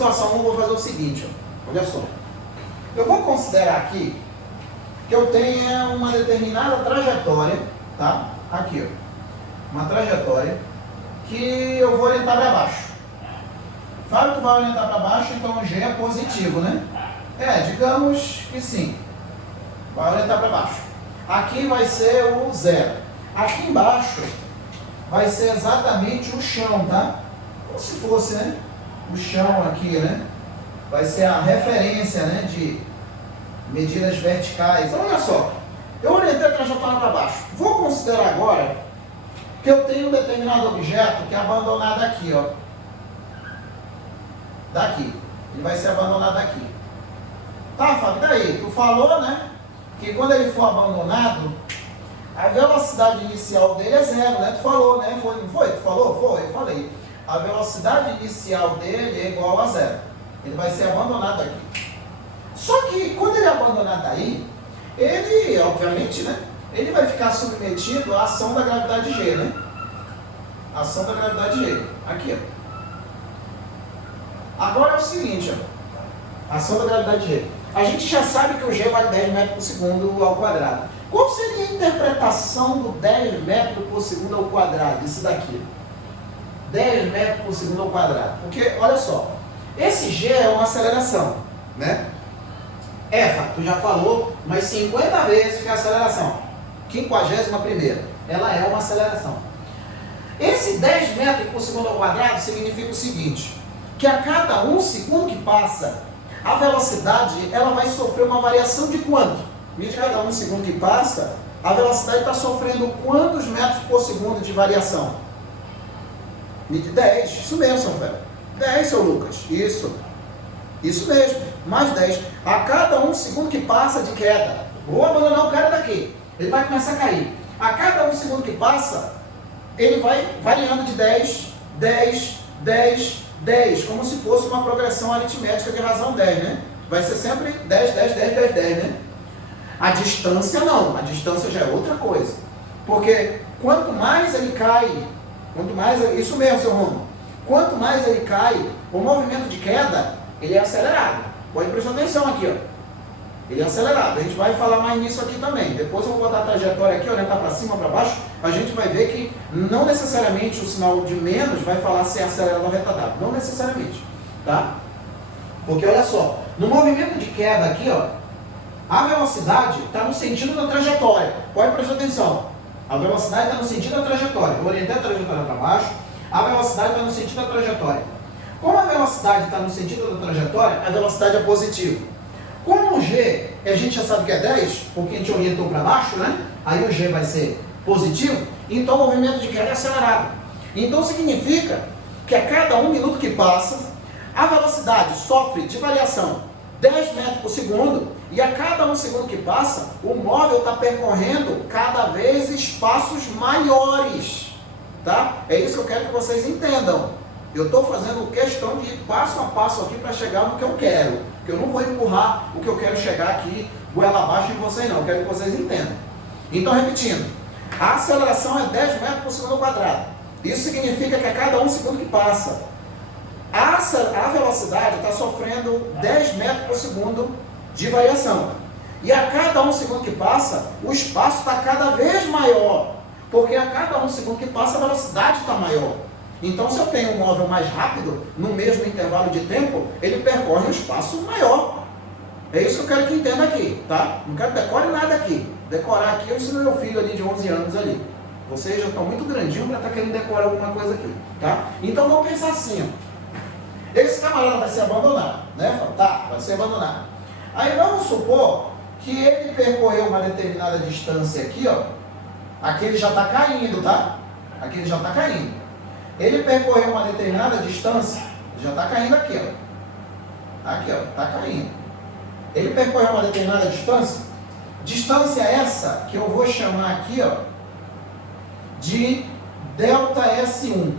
situação 1 eu vou fazer o seguinte, ó. Olha só. Eu vou considerar aqui que eu tenha uma determinada trajetória, tá? Aqui, ó. Uma trajetória que eu vou orientar para baixo. Fábio, tu vai orientar para baixo, então o G é positivo, né? Digamos que sim. Vai orientar para baixo. Aqui vai ser o 0. Aqui embaixo vai ser exatamente o chão, tá? Como se fosse, né? O chão aqui, né? Vai ser a referência, né? De medidas verticais. Olha só. Eu orientei a trajetória para baixo. Vou considerar agora que eu tenho um determinado objeto que é abandonado aqui, ó. Daqui. Ele vai ser abandonado aqui. Tá, Fábio? Daí? Tu falou, né? Que quando ele for abandonado, a velocidade inicial dele é 0, né? Tu falou, né? Não foi? Tu falou? Foi, eu falei. A velocidade inicial dele é igual a 0. Ele vai ser abandonado aqui. Só que quando ele é abandonado aí, ele, obviamente, né? Ele vai ficar submetido à ação da gravidade G, né? Ação da gravidade G. Aqui, ó. Agora é o seguinte, ó. Ação da gravidade G. A gente já sabe que o G vale 10 metros por segundo ao quadrado. Qual seria a interpretação do 10 metros por segundo ao quadrado? Isso daqui. 10 metros por segundo ao quadrado. Porque, olha só, esse G é uma aceleração, né? Tu já falou mais 50 vezes que é a aceleração. 51ª. Ela é uma aceleração. Esse 10 metros por segundo ao quadrado significa o seguinte, que a cada 1 segundo que passa, a velocidade ela vai sofrer uma variação de quanto? De cada 1 segundo que passa, a velocidade está sofrendo quantos metros por segundo de variação? De 10. Isso mesmo, São Velho. 10, seu Lucas. Isso mesmo. Mais 10. A cada 1 segundo que passa de queda, vou abandonar o cara daqui. Ele vai começar a cair. A cada 1 segundo que passa, ele vai variando de 10, 10, 10, 10, como se fosse uma progressão aritmética de razão 10, né? Vai ser sempre 10, 10, 10, 10, 10, né? A distância não, a distância já é outra coisa. Porque quanto mais ele cai, isso mesmo, seu Romo, quanto mais ele cai, o movimento de queda, ele é acelerado. Pode prestar atenção aqui, ó. Ele é acelerado. A gente vai falar mais nisso aqui também. Depois eu vou botar a trajetória aqui, orientar para cima, para baixo. A gente vai ver que não necessariamente o sinal de menos vai falar se é acelerado ou retardado. Não necessariamente, tá? Porque olha só, no movimento de queda aqui, ó, a velocidade está no sentido da trajetória. Pode prestar atenção. A velocidade está no sentido da trajetória. Eu orientei a trajetória para baixo. A velocidade está no sentido da trajetória. Como a velocidade está no sentido da trajetória, a velocidade é positiva. Como o G, a gente já sabe que é 10, porque a gente orientou para baixo, né? Aí o G vai ser positivo, então o movimento de queda é acelerado. Então significa que a cada 1 minuto que passa, a velocidade sofre de variação 10 metros por segundo, e a cada 1 segundo que passa, o móvel está percorrendo cada vez espaços maiores. Tá? É isso que eu quero que vocês entendam. Eu estou fazendo questão de ir passo a passo aqui para chegar no que eu quero. Porque eu não vou empurrar o que eu quero chegar aqui, goela abaixo em vocês não. Eu quero que vocês entendam. Então, repetindo. A aceleração é 10 metros por segundo ao quadrado. Isso significa que a cada 1 segundo que passa, a velocidade está sofrendo 10 metros por segundo de variação. E a cada 1 segundo que passa, o espaço está cada vez maior. Porque a cada 1 segundo que passa, a velocidade está maior. Então, se eu tenho um móvel mais rápido, no mesmo intervalo de tempo, ele percorre um espaço maior. É isso que eu quero que entenda aqui, tá? Não quero decore nada aqui. Decorar aqui, eu ensino meu filho ali de 11 anos ali. Vocês já estão muito grandinhos para estar querendo decorar alguma coisa aqui, tá? Então, vamos pensar assim, ó. Esse camarada vai ser abandonado, né? Tá, vai ser abandonado. Aí, vamos supor que ele percorreu uma determinada distância aqui, ó. Aqui ele já está caindo, tá? Aqui ele já está caindo. Ele percorreu uma determinada distância, já está caindo aqui, ó. Aqui, ó, está caindo. Ele percorreu uma determinada distância essa que eu vou chamar aqui, ó, de delta S1.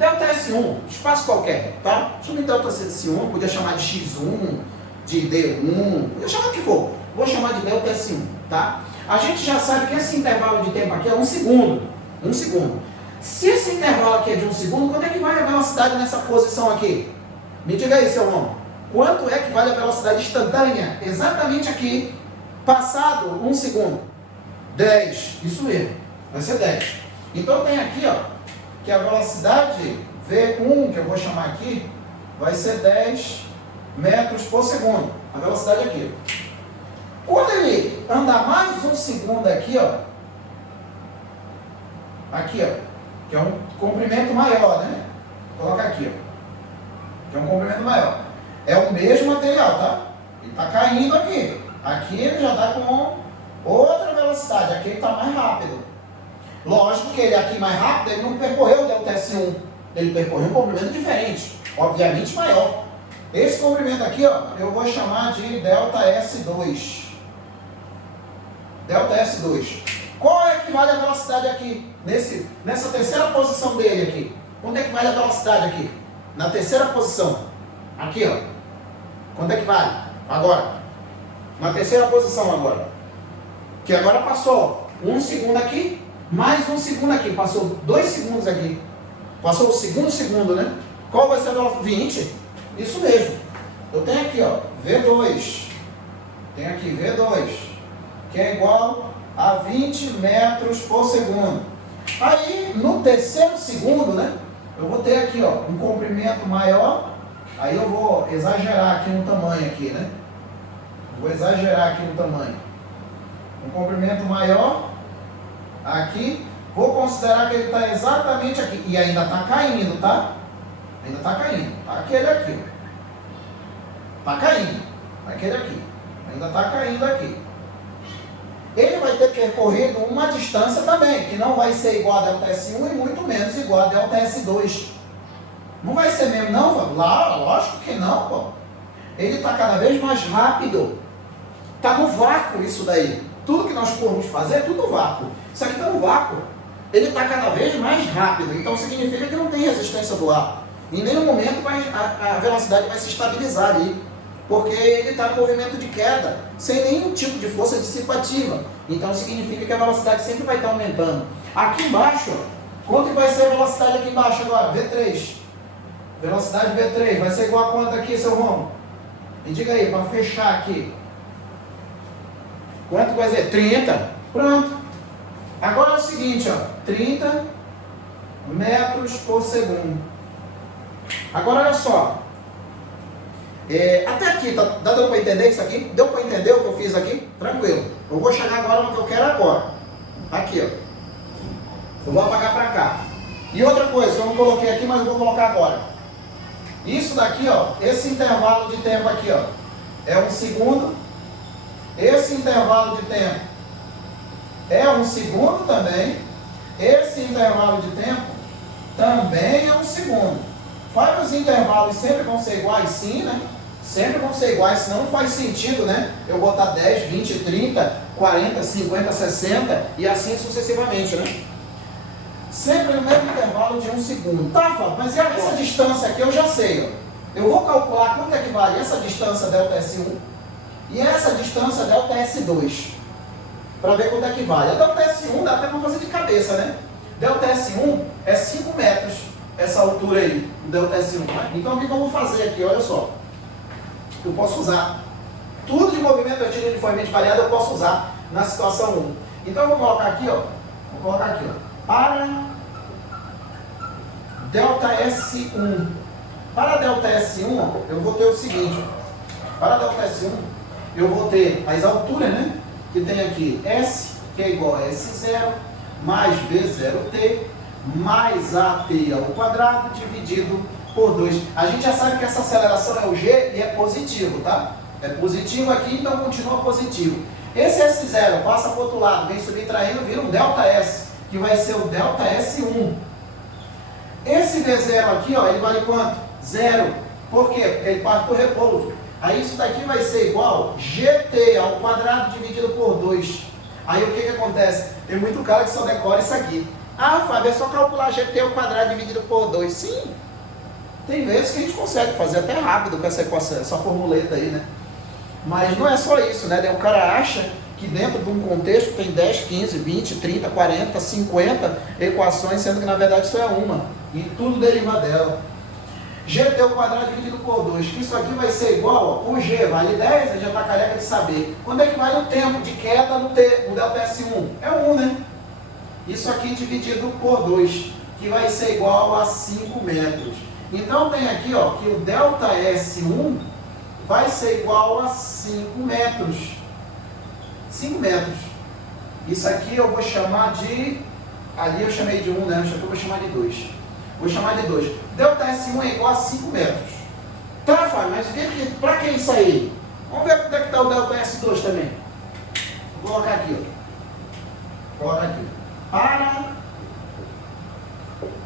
Delta S1, espaço qualquer, tá? Chama de delta S1, podia chamar de X1, de D1, podia chamar o que for. Vou chamar de delta S1, tá? A gente já sabe que esse intervalo de tempo aqui é 1 segundo. 1 segundo. Se esse intervalo aqui é de 1 segundo, quando é que vai a velocidade nessa posição aqui? Me diga aí, seu Romo, quanto é que vale a velocidade instantânea? Exatamente aqui, passado 1 segundo. 10, isso mesmo, vai ser 10. Então tem aqui, ó, que a velocidade V1, que eu vou chamar aqui, vai ser 10 metros por segundo. A velocidade aqui. Quando ele andar mais 1 segundo aqui, ó, que é um comprimento maior, né? Vou colocar aqui, ó, que é um comprimento maior. É o mesmo material, tá? Ele está caindo aqui. Aqui ele já está com outra velocidade, aqui ele está mais rápido. Lógico que ele aqui mais rápido, ele não percorreu o ΔS1, ele percorreu um comprimento diferente, obviamente maior. Esse comprimento aqui, ó, eu vou chamar de ΔS2. ΔS2. Qual é que vale a velocidade aqui? Nessa terceira posição dele aqui. Quanto é que vale a velocidade aqui? Na terceira posição. Aqui, ó. Quanto é que vale? Agora. Na terceira posição agora. Que agora passou 1 segundo aqui, mais 1 segundo aqui. Passou 2 segundos aqui. Passou o segundo segundo, né? Qual vai ser a velocidade? 20. Isso mesmo. Eu tenho aqui, ó, V2. Tem aqui V2. Que é igual a 20 metros por segundo. Aí, no terceiro segundo, né? Eu vou ter aqui, ó, um comprimento maior. Aí eu vou exagerar aqui no tamanho aqui, né? Vou exagerar aqui no tamanho. Um comprimento maior. Aqui. Vou considerar que ele está exatamente aqui. E ainda está caindo, tá? Ainda está caindo. Aquele aqui, ó. Está caindo. Aquele aqui. Ainda está caindo aqui. Ele vai ter percorrido uma distância também, que não vai ser igual a ΔS1 e muito menos igual a ΔS2. Não vai ser mesmo, não? Lá, lógico que não, pô. Ele está cada vez mais rápido. Está no vácuo isso daí. Tudo que nós formos fazer é tudo no vácuo. Isso aqui está no vácuo. Ele está cada vez mais rápido. Então significa que não tem resistência do ar. Em nenhum momento a velocidade vai se estabilizar ali. Porque ele está no movimento de queda, sem nenhum tipo de força dissipativa. Então significa que a velocidade sempre vai estar aumentando. Aqui embaixo, quanto vai ser a velocidade aqui embaixo agora? V3. Velocidade V3 vai ser igual a quanto aqui, seu Romo? Me diga aí, para fechar aqui. Quanto vai ser? 30. Pronto. Agora é o seguinte, ó. 30 metros por segundo. Agora olha só. Até aqui, tá dando para entender isso aqui? Deu para entender o que eu fiz aqui? Tranquilo. Eu vou chegar agora no que eu quero agora. Aqui, ó. Eu vou apagar para cá. E outra coisa que eu não coloquei aqui, mas eu vou colocar agora. Isso daqui, ó, esse intervalo de tempo aqui, ó, é 1 segundo. Esse intervalo de tempo é 1 segundo também. Esse intervalo de tempo também é 1 segundo. Vários intervalos sempre vão ser iguais, sim, né? Sempre vão ser iguais, senão não faz sentido, né? Eu botar 10, 20, 30, 40, 50, 60 e assim sucessivamente, né? Sempre no mesmo intervalo de 1 segundo. Tá, Fábio, mas essa distância aqui eu já sei, ó. Eu vou calcular quanto é que vale essa distância ΔS1 e essa distância ΔS2. Para ver quanto é que vale. A ΔS1 dá até para fazer de cabeça, né? ΔS1 é 5 metros, essa altura aí, o ΔS1. Então o que eu vou fazer aqui? Olha só. Eu posso usar tudo de movimento antigo uniformemente variado, eu posso usar na situação 1. Então eu vou colocar aqui, ó. Vou colocar aqui, ó. Para ΔS1. Para ΔS1, ó, eu vou ter o seguinte. Ó. Para ΔS1, eu vou ter as alturas, né? Que tem aqui S, que é igual a S0, mais V0T, mais AT ao quadrado, dividido por 2. A gente já sabe que essa aceleração é o G e é positivo, tá? É positivo aqui, então continua positivo. Esse S0 passa para o outro lado, vem subtraindo, vira um ΔS, que vai ser o ΔS1. Esse V0 aqui, ó, ele vale quanto? 0. Por quê? Porque ele parte por repouso. Aí isso daqui vai ser igual GT ao quadrado dividido por 2. Aí o que acontece? Tem muito cara que só decora isso aqui. Ah, Fábio, é só calcular GT ao quadrado dividido por 2. Sim. Tem vezes que a gente consegue fazer até rápido com essa equação, essa formuleta aí, né? Mas não é só isso, né? O cara acha que dentro de um contexto tem 10, 15, 20, 30, 40, 50 equações, sendo que na verdade isso é uma. E tudo deriva dela. GT ao quadrado dividido por 2, que isso aqui vai ser igual, ó, o G vale 10, a gente já está careca de saber. Quando é que vale o tempo de queda no T, no delta S1? É 1, né? Isso aqui dividido por 2, que vai ser igual a 5 metros. Então tem aqui, ó, que o delta S1 vai ser igual a 5 metros. 5 metros. Isso aqui eu vou chamar de... Ali eu chamei de 1, né? Isso aqui eu vou chamar de 2. Vou chamar de 2. Delta S1 é igual a 5 metros. Tá, Fábio, mas para que isso aí? Vamos ver onde é que está o delta S2 também. Vou colocar aqui, ó. Coloca aqui.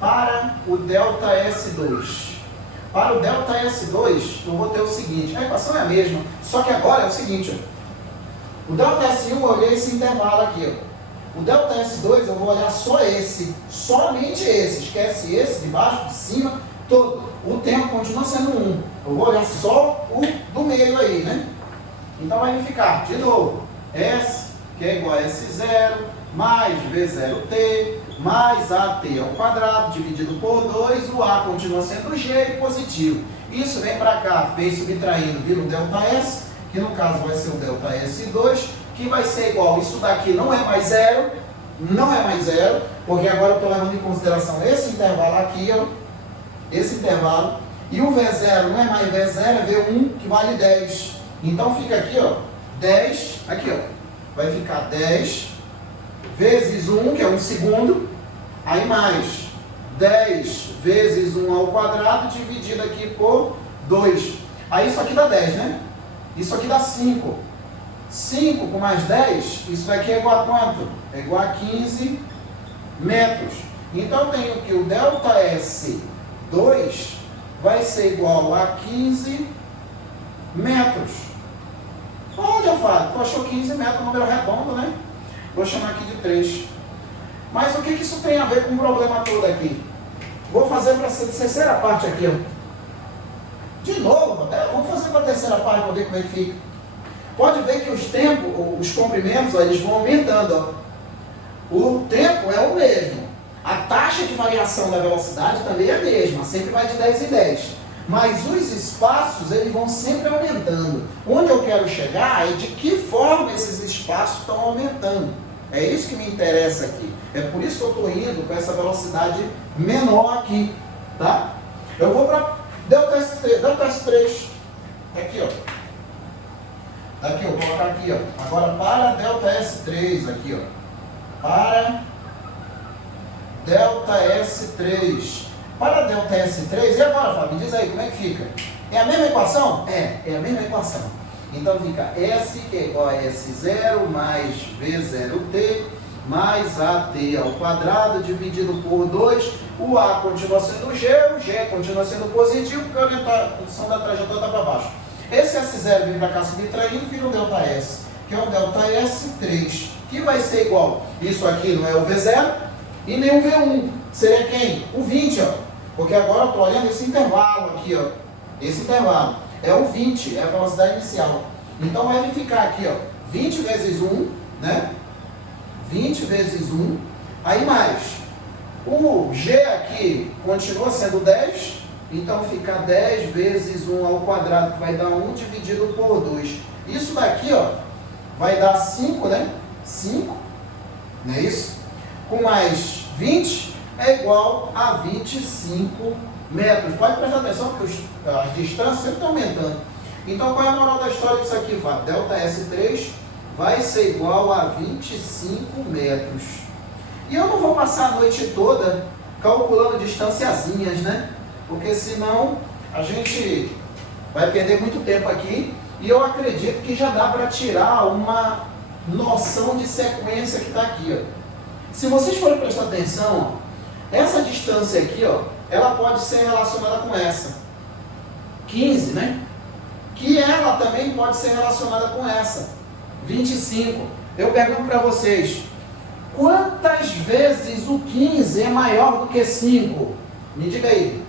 Para o delta S2. Para o delta S2, eu vou ter o seguinte. A equação é a mesma, só que agora é o seguinte, ó. O delta S1 eu olhei esse intervalo aqui, ó. O delta S2 eu vou olhar só esse, somente esse, esquece esse, de baixo, de cima, todo. O tempo continua sendo 1. Eu vou olhar só o do meio aí, né? Então vai me ficar, de novo, S, que é igual a S0, mais V0T, mais AT ao quadrado, dividido por 2, o A continua sendo G e positivo. Isso vem para cá, fez subtraindo, vira o delta S, que no caso vai ser o delta S2, que vai ser igual, isso daqui não é mais zero, porque agora eu estou levando em consideração esse intervalo aqui, ó, esse intervalo, e o V0 não é mais V0, é V1, que vale 10. Então fica aqui, ó, 10, aqui, ó, vai ficar 10 vezes 1, que é 1 segundo, aí mais 10 vezes 1 ao quadrado, dividido aqui por 2. Aí isso aqui dá 10, né? Isso aqui dá 5. 5 com mais 10, isso daqui é igual a quanto? É igual a 15 metros. Então eu tenho que o delta S2 vai ser igual a 15 metros. Olha, Fábio, tu achou 15 metros, número redondo, né? Vou chamar aqui de 3. Mas o que isso tem a ver com o problema todo aqui? Vou fazer para a terceira parte aqui, ó. De novo, vamos fazer para a terceira parte para ver como é que fica. Pode ver que os tempos, os comprimentos, ó, eles vão aumentando. Ó. O tempo é o mesmo. A taxa de variação da velocidade também é a mesma, sempre vai de 10 em 10. Mas os espaços, eles vão sempre aumentando. Onde eu quero chegar é de que forma esses espaços estão aumentando. É isso que me interessa aqui. É por isso que eu estou indo com essa velocidade menor aqui. Tá? Eu vou para delta S3. Aqui, ó. Aqui, eu vou colocar aqui, ó. Agora para delta S3, aqui, ó. Para delta S3. Para delta S3, e agora, Fábio? Diz aí, como é que fica? É a mesma equação? É a mesma equação. Então fica S, que é igual a S0, mais V0T, mais AT ao quadrado, dividido por 2. O A continua sendo G, o G continua sendo positivo, porque a orientação da trajetória está para baixo. Esse S0 vem para cá subtraindo, vira um delta S, que é um delta S3, que vai ser igual, isso aqui não é o V0 e nem o V1, seria quem? O 20, ó, porque agora eu estou olhando esse intervalo aqui, ó, esse intervalo, é o 20, é a velocidade inicial. Então vai ficar aqui, ó, 20 vezes 1, né? 20 vezes 1, aí mais, o G aqui continua sendo 10, então fica 10 vezes 1 ao quadrado, que vai dar 1 dividido por 2. Isso daqui, ó, vai dar 5, né? 5, não é isso? Com mais 20 é igual a 25 metros. Pode prestar atenção, porque as distâncias sempre estão aumentando. Então, qual é a moral da história disso aqui, Fábio? Delta S3 vai ser igual a 25 metros. E eu não vou passar a noite toda calculando distanciazinhas, né? Porque senão a gente vai perder muito tempo aqui. E eu acredito que já dá para tirar uma noção de sequência que está aqui, ó. Se vocês forem prestar atenção, ó, essa distância aqui, ó, ela pode ser relacionada com essa. 15, né? Que ela também pode ser relacionada com essa. 25. Eu pergunto para vocês, quantas vezes o 15 é maior do que 5? Me diga aí.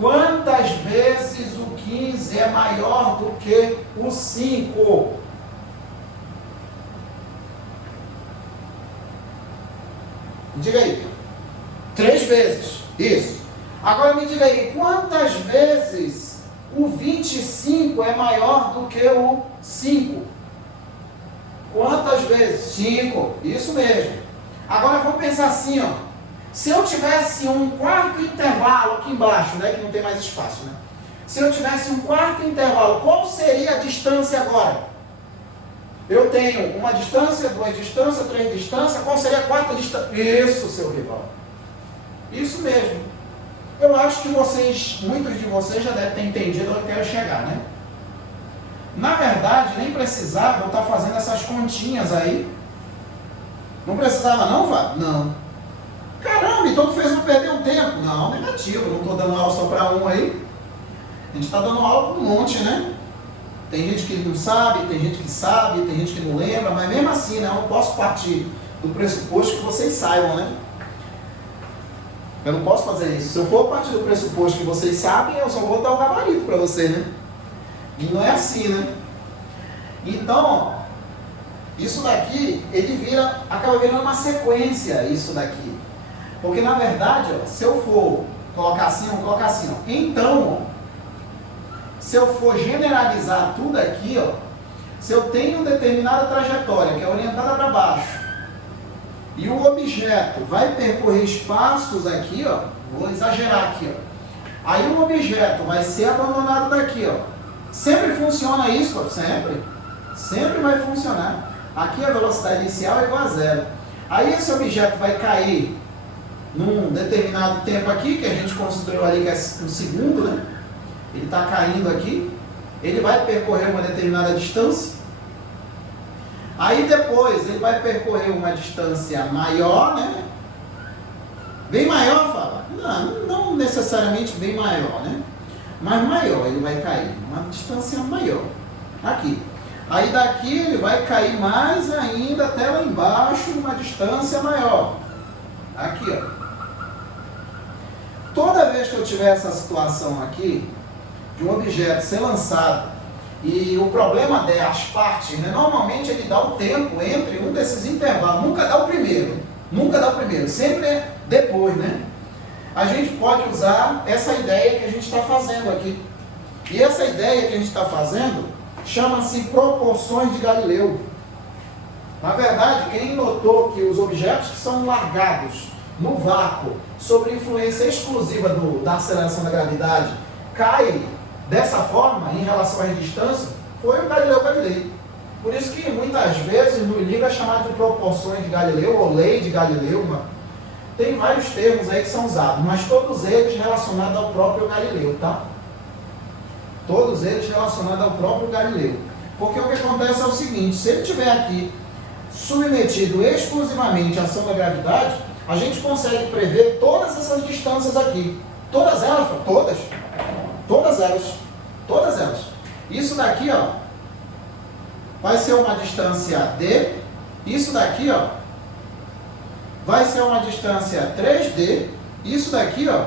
Quantas vezes o 15 é maior do que o 5? Me diga aí. 3 vezes. Isso. Agora me diga aí, quantas vezes o 25 é maior do que o 5? Quantas vezes? 5. Isso mesmo. Agora vamos pensar assim, ó. Se eu tivesse um quarto intervalo aqui embaixo, né, que não tem mais espaço, né? Se eu tivesse um quarto intervalo, qual seria a distância agora? Eu tenho uma distância, duas distâncias, três distâncias, qual seria a quarta distância? Isso, seu rival. Isso mesmo. Eu acho que vocês, muitos de vocês já devem ter entendido onde eu quero chegar, né? Na verdade, nem precisava eu estar fazendo essas continhas aí. Não precisava não, Fábio? Não. Caramba, então tu fez eu perder um tempo. Não, negativo, não estou dando aula só para um aí. A gente está dando aula para um monte, né? Tem gente que não sabe, tem gente que sabe, tem gente que não lembra, mas mesmo assim, né, eu não posso partir do pressuposto que vocês saibam, né? Eu não posso fazer isso. Se eu for partir do pressuposto que vocês sabem, eu só vou dar o gabarito para você, né? E não é assim, né? Então, ó, isso daqui, acaba virando uma sequência, isso daqui. Porque, na verdade, ó, se eu for colocar assim, eu vou colocar assim, ó. Então, ó, se eu for generalizar tudo aqui, ó, se eu tenho determinada trajetória, que é orientada para baixo, e o objeto vai percorrer espaços aqui, ó, vou exagerar aqui, ó. Aí o objeto vai ser abandonado daqui, ó. Sempre funciona isso, ó, sempre. Sempre vai funcionar. Aqui a velocidade inicial é igual a zero. Aí esse objeto vai cair num determinado tempo aqui, que a gente considerou ali que é um segundo, né? Ele está caindo aqui. Ele vai percorrer uma determinada distância. Aí depois ele vai percorrer uma distância maior, né? Bem maior, fala? Não necessariamente bem maior, né? Mas maior, ele vai cair. Uma distância maior. Aqui. Aí daqui ele vai cair mais ainda até lá embaixo, uma distância maior. Aqui, ó. Toda vez que eu tiver essa situação aqui, de um objeto ser lançado, e o problema das partes, né, normalmente ele dá o tempo entre um desses intervalos, nunca dá o primeiro, sempre é depois, né? A gente pode usar essa ideia que a gente está fazendo aqui. E essa ideia que a gente está fazendo chama-se proporções de Galileu. Na verdade, quem notou que os objetos que são largados no vácuo, sob influência exclusiva da aceleração da gravidade, caem dessa forma em relação às distâncias, foi o Galileu Galilei. Por isso que muitas vezes no livro é chamado de proporções de Galileu ou lei de Galileu. Tem vários termos aí que são usados, mas todos eles relacionados ao próprio Galileu, tá? Todos eles relacionados ao próprio Galileu. Porque o que acontece é o seguinte, se ele estiver aqui submetido exclusivamente à ação da gravidade, a gente consegue prever todas essas distâncias aqui. Todas elas, todas elas. Isso daqui, ó, vai ser uma distância D. Isso daqui, ó, vai ser uma distância 3D. Isso daqui, ó,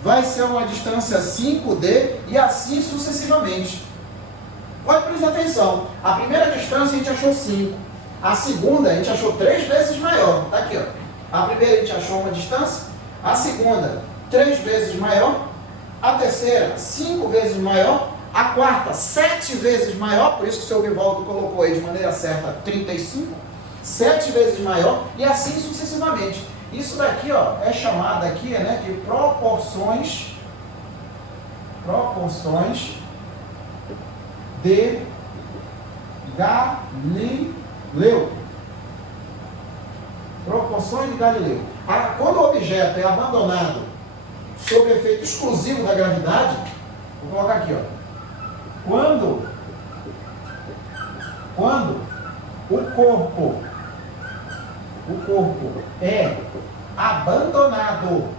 vai ser uma distância 5D e assim sucessivamente. Pode prestar atenção. A primeira distância a gente achou 5. A segunda a gente achou 3 vezes maior. Tá aqui, ó. A primeira a gente achou uma distância. A segunda, 3 vezes maior. A terceira, 5 vezes maior. A quarta, 7 vezes maior. Por isso que o seu Vivaldo colocou aí de maneira certa 35. 7 vezes maior. E assim sucessivamente. Isso daqui, ó, é chamado aqui, né, de proporções de Galileu. Proporções de Galileu. Quando o objeto é abandonado sob efeito exclusivo da gravidade, vou colocar aqui, ó. Quando o corpo é abandonado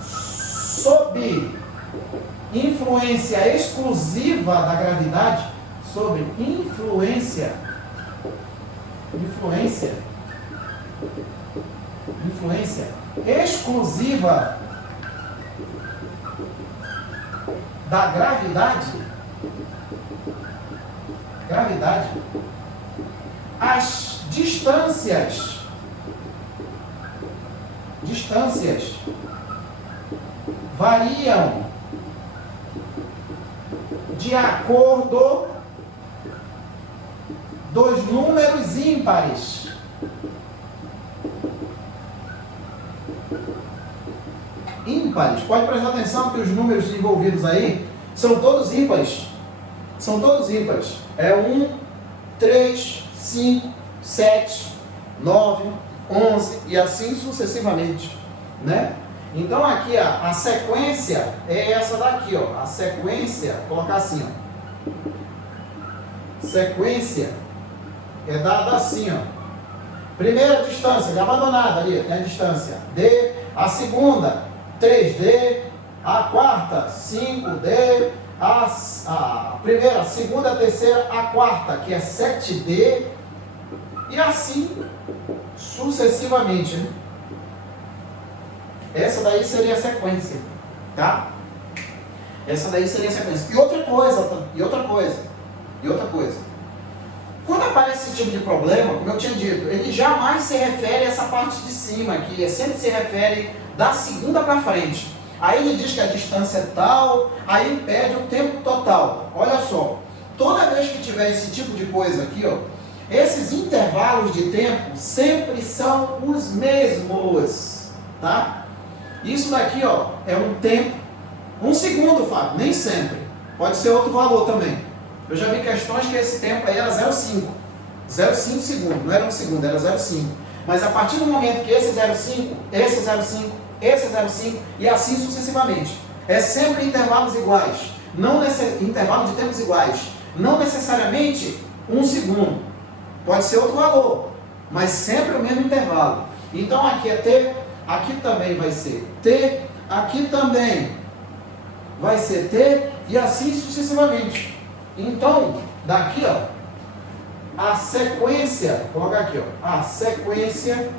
sob influência exclusiva da gravidade, sob influência exclusiva da gravidade, as Distâncias variam de acordo dos números ímpares. Ímpares, pode prestar atenção que os números envolvidos aí são todos ímpares. São todos ímpares. É 1, 3, 5, 7, 9, 11 e assim sucessivamente, né? Então aqui a sequência é essa daqui, ó. A sequência, vou colocar assim, ó. Sequência é dada assim, ó. Primeira distância, abandonada ali, tem a distância D, a segunda 3D, a quarta 5D, a primeira, a segunda, a terceira, a quarta, que é 7D, e assim sucessivamente, né? Essa daí seria a sequência, tá? Essa daí seria a sequência. E outra coisa. Quando aparece esse tipo de problema, como eu tinha dito, ele jamais se refere a essa parte de cima aqui, sempre se refere da segunda para frente. Aí ele diz que a distância é tal, aí pede o tempo total. Olha só, toda vez que tiver esse tipo de coisa aqui, ó, esses intervalos de tempo sempre são os mesmos, tá? Isso daqui, ó, é um tempo, 1 segundo, Fábio, nem sempre. Pode ser outro valor também. Eu já vi questões que esse tempo aí era 0,5. 0,5 segundo, não era 1 segundo, era 0,5. Mas a partir do momento que esse 0,5, esse 0,5, esse 0,5 e assim sucessivamente. É sempre intervalos iguais. Intervalo de tempos iguais. Não necessariamente 1 segundo. Pode ser outro valor, mas sempre o mesmo intervalo. Então aqui é T, aqui também vai ser T, aqui também vai ser T e assim sucessivamente. Então, daqui, ó, a sequência, vou colocar aqui, ó, a sequência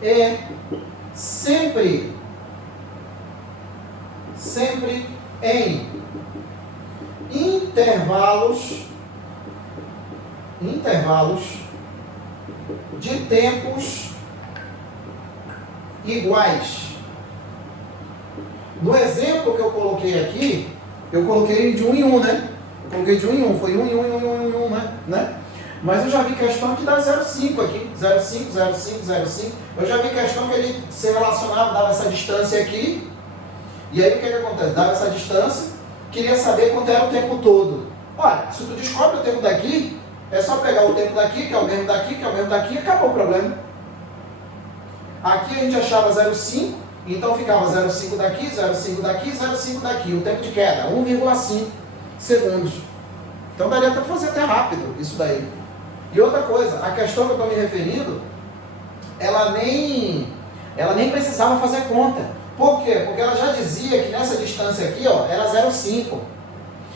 é sempre em intervalos de tempos iguais. No exemplo que eu coloquei aqui, eu coloquei de 1 em 1, né? Eu coloquei de 1 em 1, foi 1 em 1 em 1 em 1, né? Mas eu já vi questão que dá 0,5 aqui, 0,5, 0,5, 0,5. Eu já vi questão que ele se relacionava, dava essa distância aqui. E aí o que acontece? Dava essa distância, queria saber quanto era o tempo todo. Olha, se tu descobre o tempo daqui, é só pegar o tempo daqui, que é o mesmo daqui, que é o mesmo daqui, e acabou o problema. Aqui a gente achava 0,5, então ficava 0,5 daqui, 0,5 daqui, 0,5 daqui. O tempo de queda, 1,5 segundos. Então daria para fazer até rápido isso daí. E outra coisa, a questão que eu estou me referindo, ela nem precisava fazer conta. Por quê? Porque ela já dizia que nessa distância aqui, ó, era 0,5.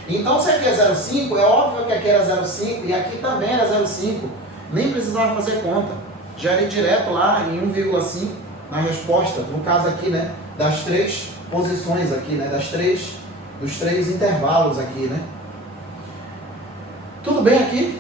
Então se aqui é 0,5, é óbvio que aqui era 0,5 e aqui também era 0,5. Nem precisava fazer conta. Já era direto lá em 1,5 na resposta, no caso aqui, né, das 3 posições aqui, né, dos três intervalos aqui, né. Tudo bem aqui?